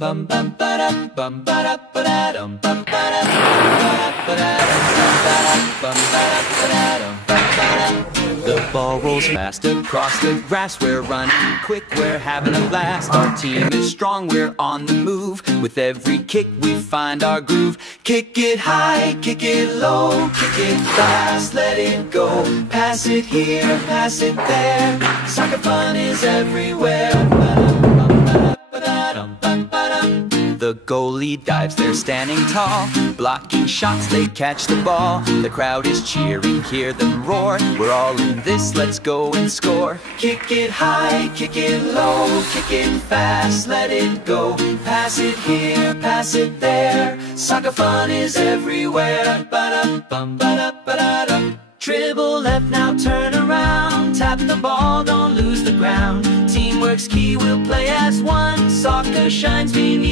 Bum bum ba-dum, bum ba-da-ba-da-dum, bum ba-dum, ba-da-ba-da-dum, bum ba-dum, ba-da-ba-da-dum, bum ba-dum. The ball rolls fast across the grass. We're running quick, we're having a blast. Our team is strong, we're on the move. With every kick we find our groove. Kick it high, kick it low, kick it fast, let it go. Pass it here, pass it there. Soccer fun is everywhere. The goalie dives, they're standing tall, blocking shots, they catch the ball. The crowd is cheering, hear them roar. We're all in this, let's go and score. Kick it high, kick it low, kick it fast, let it go. Pass it here, pass it there. Soccer fun is everywhere. Ba-dum, ba-da-ba-da-dum. Dribble left, now turn around. Tap the ball, don't lose the ground. Teamwork's key, we'll play as one. Soccer shines beneath